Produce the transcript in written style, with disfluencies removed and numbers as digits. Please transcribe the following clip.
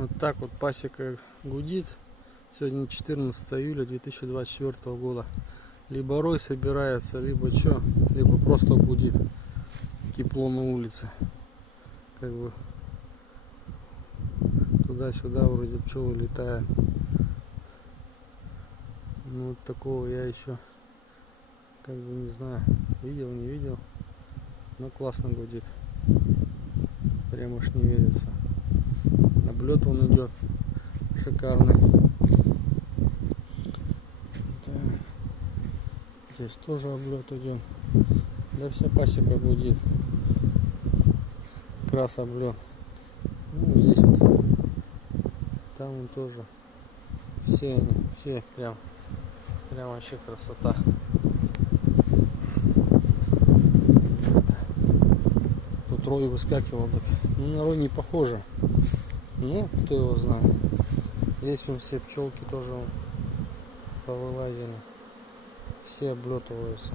Вот так вот пасека гудит. Сегодня 14 июля 2024 года. Либо рой собирается, либо что, либо просто гудит. Тепло на улице. Как бы туда-сюда вроде пчелы летают. Ну вот такого я еще как бы не знаю, видел, не видел. Но классно гудит. Прям уж не верится. Облет он идет шикарный. Так. Здесь тоже облет идет. Да вся пасека гудит. Как раз облет. Ну здесь вот. Там он тоже. Все они, все прям вообще красота. Тут рой выскакивал, так. Ну на рой не похоже. Ну, кто его знает. Здесь вон все пчелки тоже повылазили. Все облетываются.